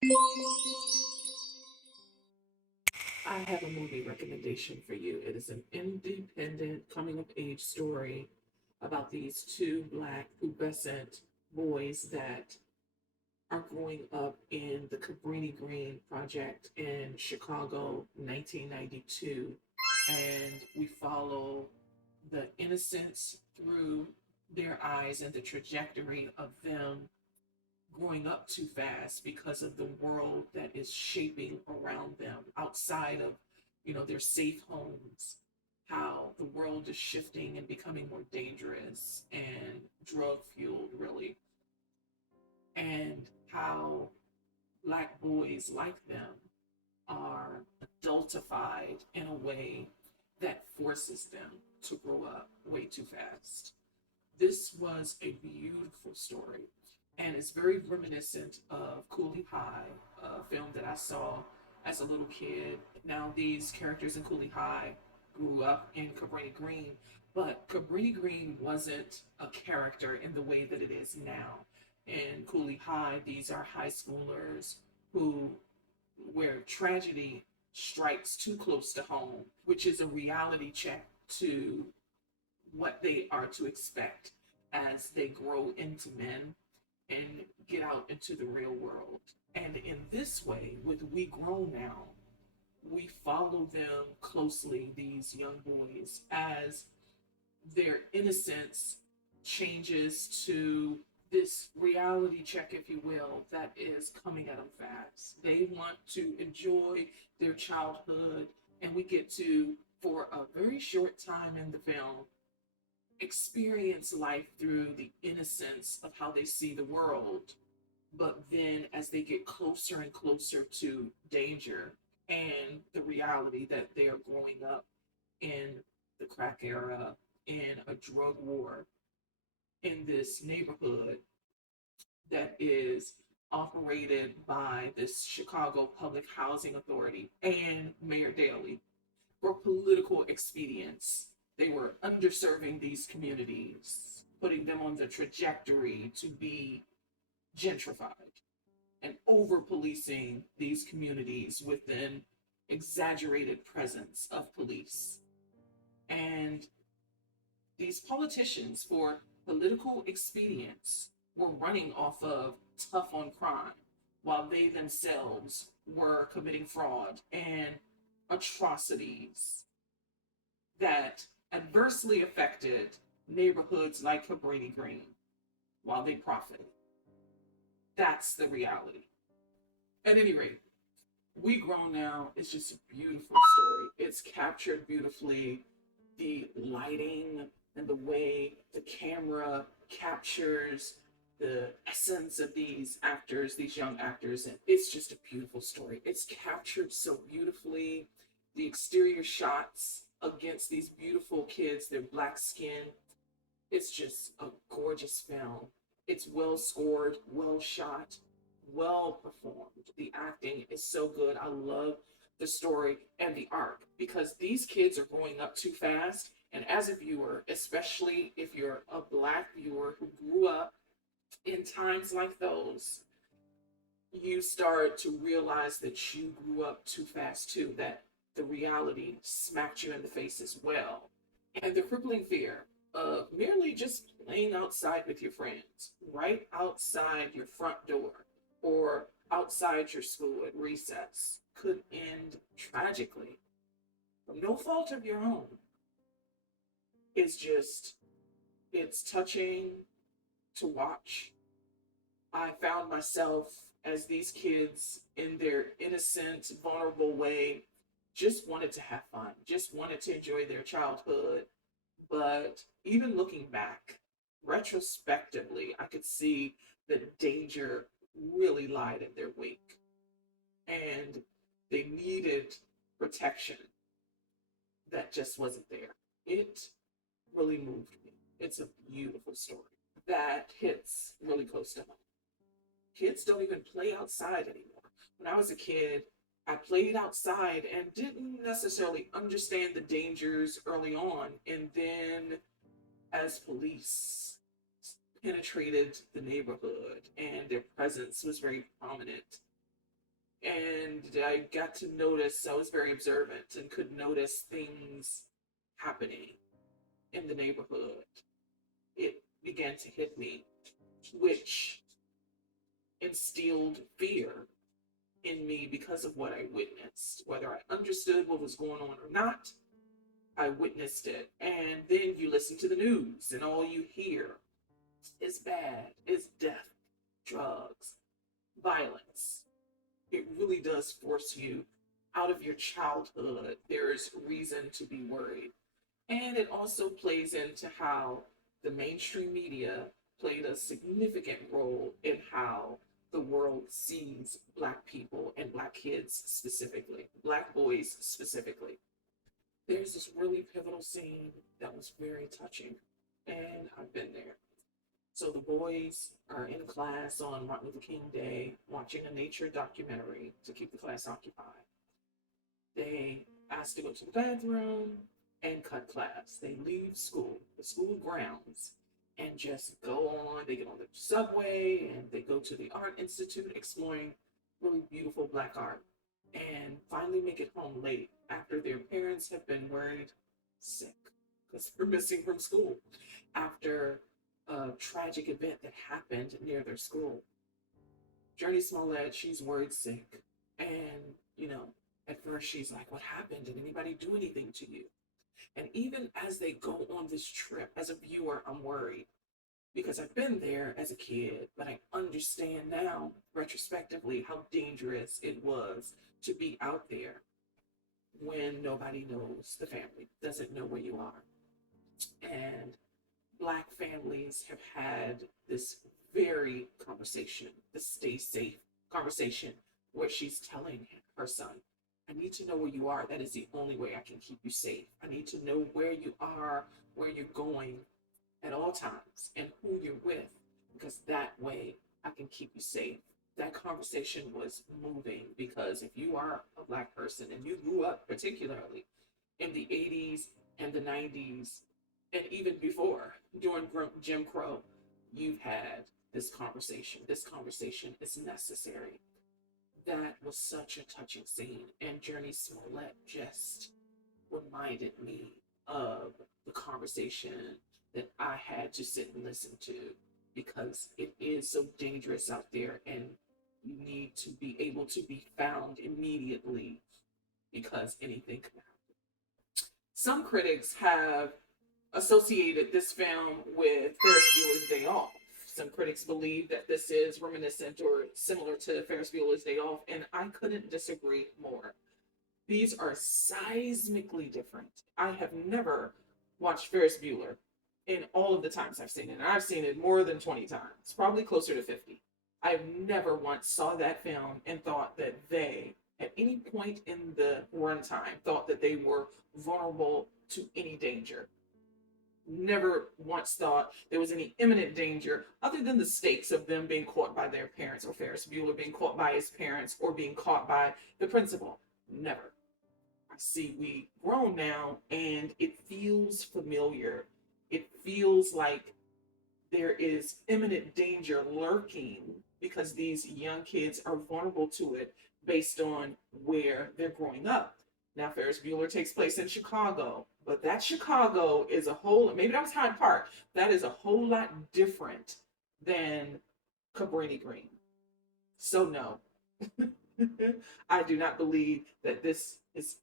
I have a movie recommendation for you. It is an independent coming of age story about these two black pubescent boys that are growing up in the Cabrini Green project in Chicago, 1992. And we follow the innocence through their eyes and the trajectory of them growing up too fast because of the world that is shaping around them outside of, their safe homes. How the world is shifting and becoming more dangerous and drug fueled, really, and how black boys like them are adultified in a way that forces them to grow up way too fast. This was a beautiful story, and it's very reminiscent of Cooley High, a film that I saw as a little kid. Now, these characters in Cooley High grew up in Cabrini Green, but Cabrini Green wasn't a character in the way that it is now. In Cooley High, these are high schoolers who where tragedy strikes too close to home, which is a reality check to what they are to expect as they grow into men and get out into the real world. And in this way, with We Grow Now, we follow them closely, these young boys, as their innocence changes to this reality check, if you will, that is coming at them fast. They want to enjoy their childhood, and we get to, for a very short time in the film, experience life through the innocence of how they see the world. But then, as they get closer and closer to danger and the reality that they are growing up in the crack era, in a drug war, in this neighborhood that is operated by this Chicago Public Housing Authority and Mayor Daley for political expedience. They were underserving these communities, putting them on the trajectory to be gentrified and over policing these communities with an exaggerated presence of police. And these politicians, for political expedience, were running off of tough on crime while they themselves were committing fraud and atrocities that adversely affected neighborhoods like Cabrini Green while they profited. That's the reality. At any rate, We Grow Now is just a beautiful story. It's captured beautifully. The lighting and the way the camera captures the essence of these actors, these young actors, and it's just a beautiful story. It's captured so beautifully. The exterior shots against these beautiful kids, their black skin, it's just a gorgeous film. It's well scored, well shot, well performed. The acting is so good. I love the story and the arc because these kids are growing up too fast. And as a viewer, especially if you're a black viewer who grew up in times like those, you start to realize that you grew up too fast too, that the reality smacked you in the face as well. And the crippling fear of merely just playing outside with your friends, right outside your front door or outside your school at recess, could end tragically from no fault of your own. It's just, it's touching to watch. I found myself as these kids, in their innocent, vulnerable way, just wanted to have fun, just wanted to enjoy their childhood. But even looking back, retrospectively, I could see that danger really lied in their wake and they needed protection that just wasn't there. It really moved me. It's a beautiful story that hits really close to home. Kids don't even play outside anymore. When I was a kid, I played outside and didn't necessarily understand the dangers early on. And then, as police penetrated the neighborhood and their presence was very prominent, And I got to notice, I was very observant and could notice things happening in the neighborhood. It began to hit me, which instilled fear in me because of what I witnessed. Whether I understood what was going on or not, I witnessed it. And then you listen to the news, and all you hear is bad, is death, drugs, violence. It really does force you out of your childhood. There's reason to be worried. And it also plays into how the mainstream media played a significant role in how the world sees Black people and Black kids specifically, Black boys specifically. There's this really pivotal scene that was very touching, and I've been there. So the boys are in class on Martin Luther King Day watching a nature documentary to keep the class occupied. They ask to go to the bathroom and cut class. They leave school, the school grounds, and just go on. They get on the subway and they go to the Art Institute exploring really beautiful Black art and finally make it home late after their parents have been worried sick because they're missing from school after a tragic event that happened near their school. Journey Smollett, she's worried sick. And, at first she's like, what happened? Did anybody do anything to you? And even as they go on this trip, as a viewer, I'm worried because I've been there as a kid, but I understand now, retrospectively, how dangerous it was to be out there when nobody knows, the family doesn't know where you are. And Black families have had this very conversation, the stay safe conversation, where she's telling her son, I need to know where you are. That is the only way I can keep you safe. I need to know where you are, where you're going at all times, and who you're with, because that way I can keep you safe. That conversation was moving because if you are a Black person and you grew up particularly in the 80s and the 90s, and even before, during Jim Crow, you've had this conversation. This conversation is necessary. That was such a touching scene. And Journey Smollett just reminded me of the conversation that I had to sit and listen to because it is so dangerous out there and you need to be able to be found immediately because anything can happen. Some critics have associated this film with Ferris Bueller's Day Off. Some critics believe that this is reminiscent or similar to Ferris Bueller's Day Off, and I couldn't disagree more. These are seismically different. I have never watched Ferris Bueller in all of the times I've seen it, and I've seen it more than 20 times, probably closer to 50. I've never once saw that film and thought that they, at any point in the runtime, thought that they were vulnerable to any danger. Never once thought there was any imminent danger other than the stakes of them being caught by their parents or Ferris Bueller being caught by his parents or being caught by the principal. Never. I see we grown now and it feels familiar. It feels like there is imminent danger lurking because these young kids are vulnerable to it based on where they're growing up. Now, Ferris Bueller takes place in Chicago, but that Chicago is a whole, maybe that was Hyde Park, that is a whole lot different than Cabrini Green. So, no, I do not believe that this is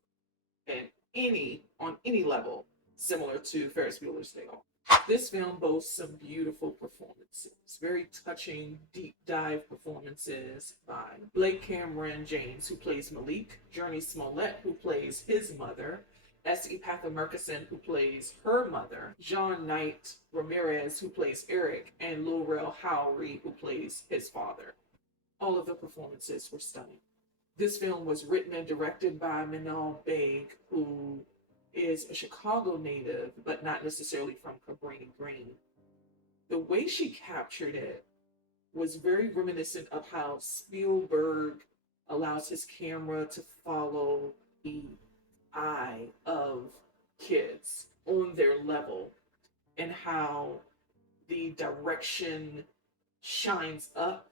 on any level similar to Ferris Bueller's Day Off. This film boasts some beautiful performances, very touching, deep dive performances by Blake Cameron James, who plays Malik, Journey Smollett, who plays his mother, S.E. Patha Murkison, who plays her mother, John Knight Ramirez, who plays Eric, and Lil Rel Howery, who plays his father. All of the performances were stunning. This film was written and directed by Minal Baig, who is a Chicago native, but not necessarily from Cabrini Green. The way she captured it was very reminiscent of how Spielberg allows his camera to follow the eye of kids on their level and how the direction shines up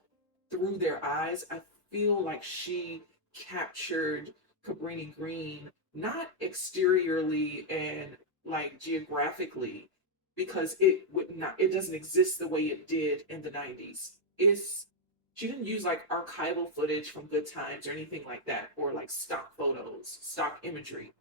through their eyes. I feel like she captured Cabrini Green, not exteriorly and like geographically, because it doesn't exist the way it did in the 90s. It's She didn't use like archival footage from good times or anything like that, or like stock photos, stock imagery.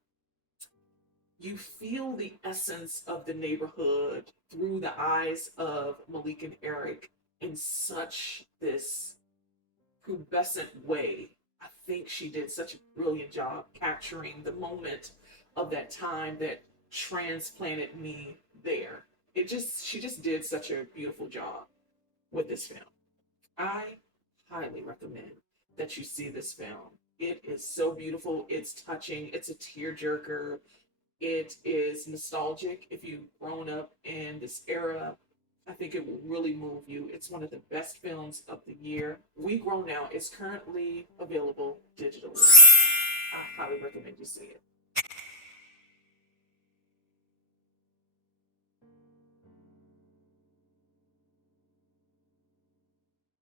You feel the essence of the neighborhood through the eyes of Malik and Eric in such this pubescent way. I think she did such a brilliant job capturing the moment of that time that transplanted me there. She just did such a beautiful job with this film. I highly recommend that you see this film. It is so beautiful. It's touching. It's a tearjerker. It is nostalgic. If you've grown up in this era, I think it will really move you. It's one of the best films of the year. We Grow Now is currently available digitally. I highly recommend you see it.